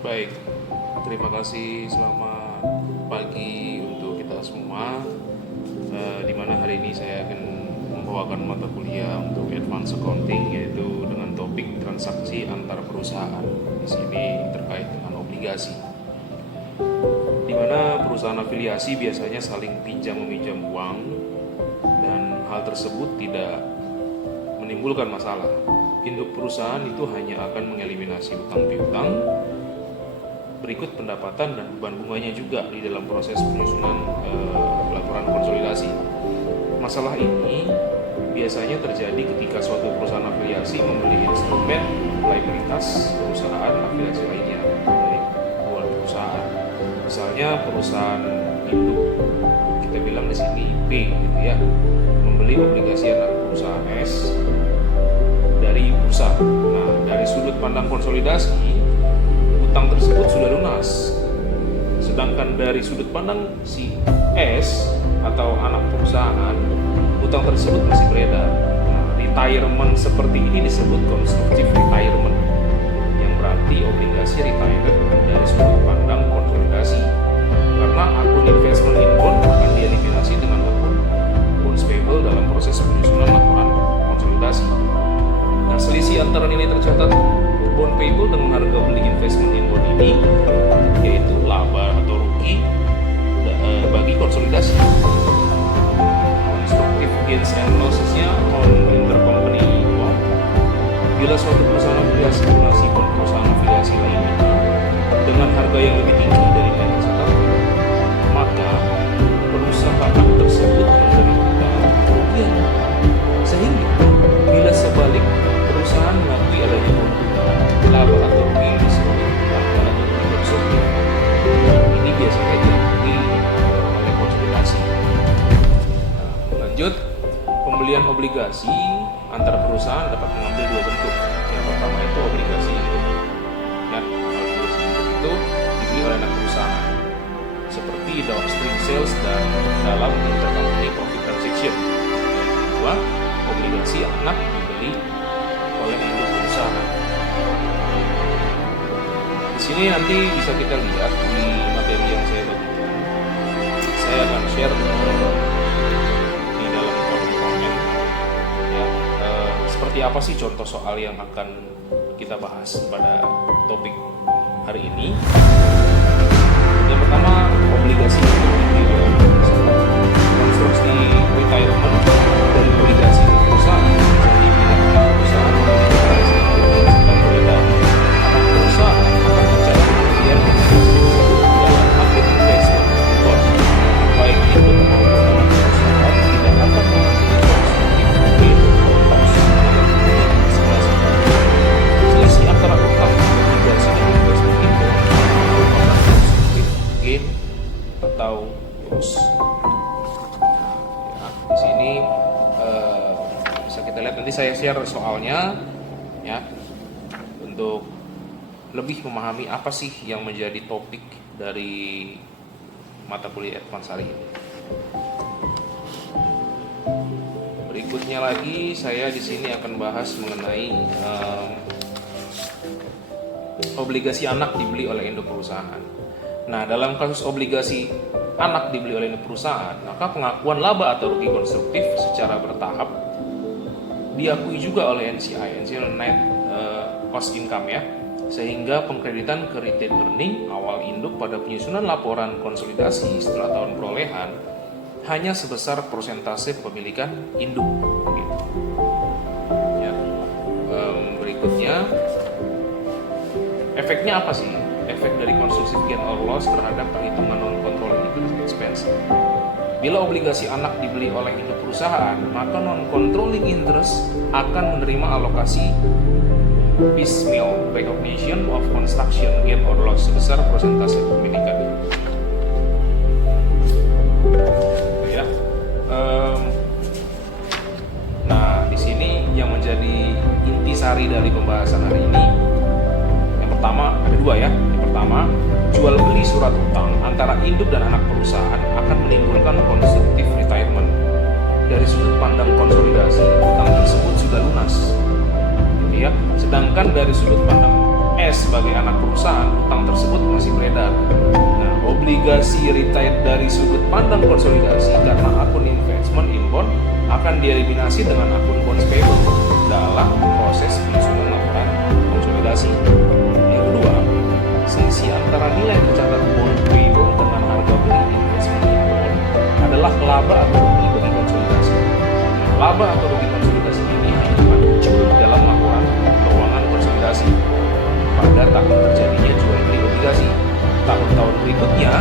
Baik, terima kasih. Selamat pagi untuk kita semua. Di mana hari ini saya akan membawakan mata kuliah untuk Advanced Accounting, yaitu dengan topik transaksi antar perusahaan. Di sini terkait dengan obligasi, di mana perusahaan afiliasi biasanya saling pinjam meminjam uang, dan hal tersebut tidak menimbulkan masalah. Induk perusahaan itu hanya akan mengeliminasi utang piutang, berikut pendapatan dan beban bunganya juga di dalam proses penyusunan laporan konsolidasi. Masalah ini biasanya terjadi ketika suatu perusahaan afiliasi membeli instrumen liabilitas perusahaan afiliasi lainnya dari dua perusahaan. Misalnya perusahaan induk, kita bilang di sini B gitu ya, membeli obligasi anak perusahaan S dari bursa. Nah, dari sudut pandang konsolidasi, utang tersebut sudah lunas. Sedangkan dari sudut pandang si S atau anak perusahaan, utang tersebut masih beredar. Nah, retirement seperti ini disebut constructive retirement, yang berarti obligasi retired dari sudut pandang konsolidasi. Karena akun investment in bond akan dieliminasi dengan akun bonds payable dalam proses penyusunan laporan konsolidasi. Nah, selisih antara nilai tercatat bond payable dengan harga beli investment in bond ini yaitu laba atau rugi bagi konsolidasi. Constructive gains and losses-nya on intercompany bond. Bila suatu perusahaan afiliasi melunasi bond perusahaan afiliasi lainnya dengan harga yang lebih tinggi dari nilai tercatat, maka perusahaan tersebut menderita kerugian. Sehingga bila sebalik perusahaan mengakui adanya keuntungan, laba atau rugi disebut laba atau rugi konsumtif. Ini biasanya diakui oleh konsolidasi. Nah, lanjut, pembelian obligasi antar perusahaan dapat mengambil dua bentuk. Yang pertama itu obligasi hidup. Ya, obligasi hidup itu dibeli oleh anak perusahaan, seperti downstream sales dan dalam intercompany profit transaction. Yang kedua, obligasi anak dibeli oleh induk perusahaan. Di sini nanti bisa kita lihat di materi yang saya bagikan. Saya akan share di dalam kolom komen ya, seperti apa sih contoh soal yang akan kita bahas pada topik hari ini. Yang pertama, obligasi konstruksi retirement dari obligasi perusahaan. Jadi perusahaan obligasi sedang beredar, anak perusahaan akan mencari pembelian obligasi tersebut dalam akun investment bond. Baik itu maupun anak perusahaan tidak akan mengalami constructive gain or loss masing-masing. Selisih antara utang obligasi dan investment bond merupakan constructive gain atau loss. Di sini bisa kita lihat, nanti saya share soalnya ya, untuk lebih memahami apa sih yang menjadi topik dari mata kuliah Advance hari ini. Berikutnya lagi saya di sini akan bahas mengenai obligasi anak dibeli oleh induk perusahaan. Nah, dalam kasus obligasi anak dibeli oleh induk perusahaan, maka pengakuan laba atau rugi konstruktif secara bertahap diakui juga oleh NCI, Net Cost Income ya, sehingga pengkreditan ke retained earning awal induk pada penyusunan laporan konsolidasi setelah tahun perolehan hanya sebesar persentase kepemilikan induk. Gitu. Ya. Berikutnya, efeknya apa sih? Efek dari constructive gain or loss terhadap perhitungan non-controlling interest expense. Bila obligasi anak dibeli oleh induk perusahaan, maka non-controlling interest akan menerima alokasi piecemeal recognition of construction gain or loss sebesar persentase kepemilikan. Ya. Nah, di sini yang menjadi intisari dari pembahasan hari ini, yang pertama ada dua ya. Pertama, jual beli surat utang antara induk dan anak perusahaan akan menimbulkan constructive retirement. Dari sudut pandang konsolidasi, utang tersebut sudah lunas. Ya, sedangkan dari sudut pandang S sebagai anak perusahaan, utang tersebut obligasi retired dari sudut pandang konsolidasi karena akun investment in bond akan dieliminasi dengan akun bonds payable dalam proses penyusunan laporan konsolidasi. Yang kedua, selisih antara nilai tercatat bond payable dengan harga beli investment in bond adalah laba atau rugi bagi konsolidasi. Nah, laba atau rugi konsolidasi ini hanya akan muncul dalam laporan keuangan konsolidasi pada tahun terjadinya jual beli obligasi. Tahun-tahun berikutnya,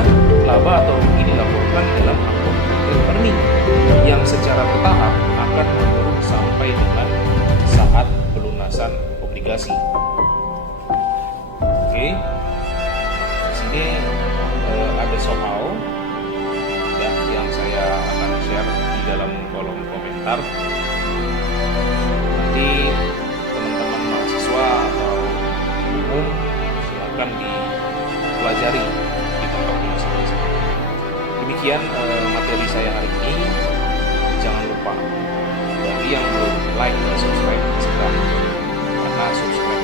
laba atau rugi dilaporkan di dalam akun earning yang secara bertahap akan menurun sampai dengan saat pelunasan obligasi. Oke, di sini ada soal ya, yang saya akan share di dalam kolom komentar. Nanti teman-teman mahasiswa atau umum silakan dipelajari di tempatnya masing-masing. Demikian materi saya hari ini. Jangan lupa bagi yang belum like dan subscribe, segera, karena subscribe